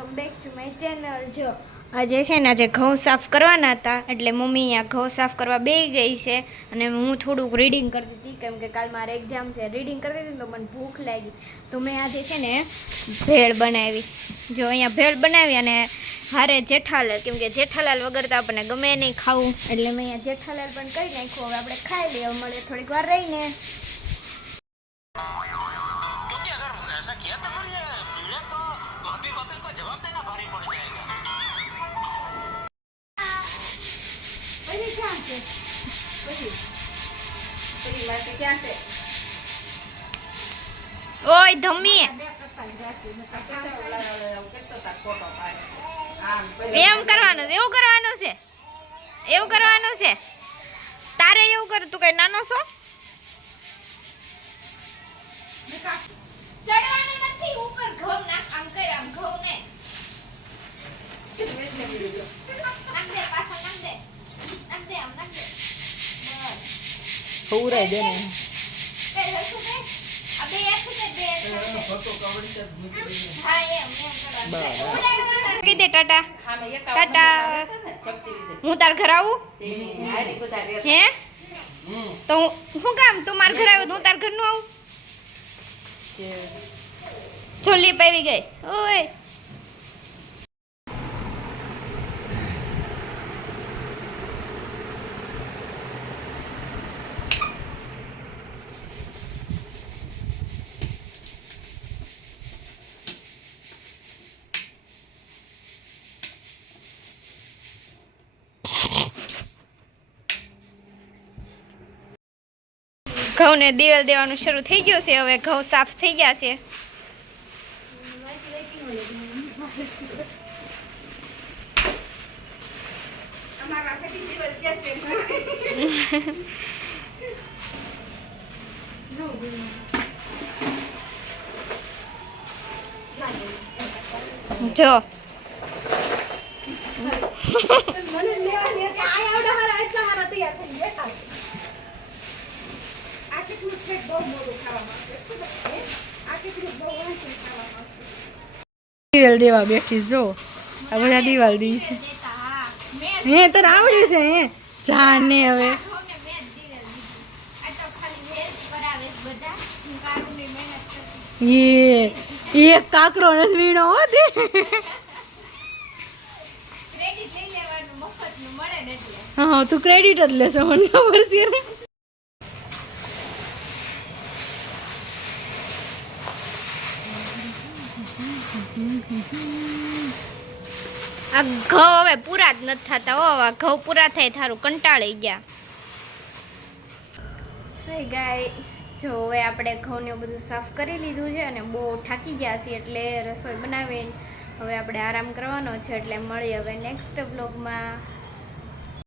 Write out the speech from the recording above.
Welcome back to my channel. જો આજે છે ને આજે ઘઉં સાફ કરવાના હતા એટલે મમ્મી અહીંયા ઘઉં સાફ કરવા બેસી ગઈ છે અને હું થોડુંક રીડિંગ કરતી હતી કેમ કે કાલ મારે એક્ઝામ છે। રીડિંગ કરતી હતી તો મને ભૂખ લાગી તો મેં આજે છે ને ભેળ બનાવી। જો અહીંયા ભેળ બનાવી અને હારે જેઠાલાલ કેમ કે જેઠાલાલ વગર તો આપણને ગમે નહીં ખાવું એટલે મેં અહીંયા જેઠાલાલ પણ કરી નાખ્યું। હવે આપણે ખાઈ લઈએ, મળે થોડીક વાર રહીને। ऐसा किया तो फिर ये पीड़े को माफी वापी को जवाब देना भारी पड़ जाएगा। પછી ક્યાં છે? પછી માસી ક્યાં છે? ઓય ધમ્મી એમ કરવાનું છે, એવું કરવાનું છે, એવું કરવાનું છે તારે એવું કર। તું કઈ નાનો છો? ચડવાનું નથી ઉપર ઘઉં નાખ, આમ કર, આમ ઘઉં ને નાખ દે, પાછા નાખ દે, નાખ દે, આમ નાખ દે, બસ પૂરા દે ને બે હરખું દે, આ બે હરખું દે, બે હરખું હા એમ કરવાનું। કહી દે ટાટા, ટાટા। હું તાર ઘર આવું હે તો હું કામ તું માર ઘર આવ્યો તો હું તાર ઘર નું આવું? છોલી પાવી ગઈ ઓય ઘઉંને દિવેલ દેવાનું શરૂ થઈ ગયું છે। હવે ઘઉં સાફ થઈ ગયા છે। જો દિવાલ દેવા બેઠી જો આ બધા દિવાલ દી છે હે તને આવડે છે હે જાને હવે એક કાકરો નથી વીણો હોતી હા તું ક્રેડિટ જ લેશો મને ખબર છે ને। આ ઘઉં હવે પૂરા જ નથી થતા હો। આ ઘઉં પૂરા થાય થારું કંટાળી ગયા। હાય ગાઈસ, જો હવે આપણે ઘઉંને બધું સાફ કરી લીધું છે અને બહુ થાકી ગયા છીએ એટલે રસોઈ બનાવીને હવે આપણે આરામ કરવાનો છે। એટલે મળીએ હવે નેક્સ્ટ બ્લોગમાં।